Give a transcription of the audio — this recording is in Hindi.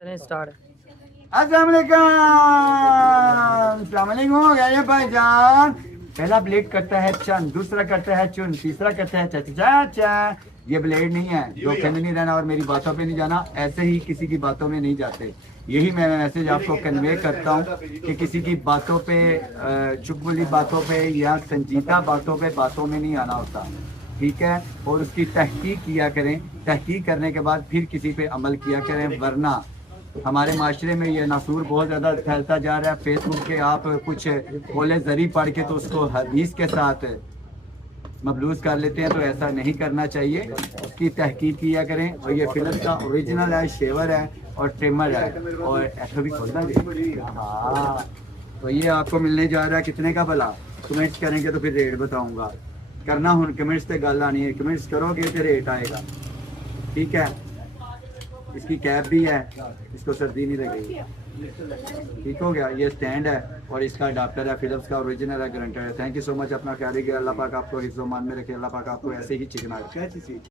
स्टार्ट। अस्सलाम वालेकुम भाईजान। पहला ब्लेड करता है चंद, दूसरा करता है चुन, तीसरा करता है चाचा। ये ब्लेड नहीं है, धोखे में नहीं रहना और मेरी बातों पे नहीं जाना। ऐसे ही किसी की बातों में नहीं जाते। यही मैं मैसेज आपको कन्वे करता हूँ कि किसी की बातों पे, चुगली बातों पे या संजीदा बातों में नहीं आना होता, ठीक है। और उसकी तहकीक किया करें, तहकीक करने के बाद फिर किसी पे अमल किया करें, वरना हमारे माशरे में ये नासूर बहुत ज़्यादा फैलता जा रहा है। फेसबुक के आप कुछ बोले जरी पढ़ के तो उसको हदीस के साथ मबलूज कर लेते हैं, तो ऐसा नहीं करना चाहिए। उसकी तहकीक किया करें। और ये फिल्म का ओरिजिनल है, शेवर है और ट्रिमर है और ऐसा भी खोलना चाहिए। हाँ, तो ये आपको मिलने जा रहा है कितने का भला? कमेंट्स करेंगे तो फिर रेट बताऊंगा। करना हूँ कमेंट्स पे गल आनी है, कमेंट्स करोगे तो रेट आएगा, ठीक है। इसकी कैप भी है, इसको सर्दी नहीं लगेगी, ठीक हो गया। ये स्टैंड है और इसका अडाप्टर है, फिलिप्स का ओरिजिनल है, गारंटेड है। Thank you so much. अपना ख्याल रखिए। अल्लाह पाक आपको हिफ्ज़-ओ-मान में रखे। अल्लाह पाक आपको ऐसे ही चिकना रखे।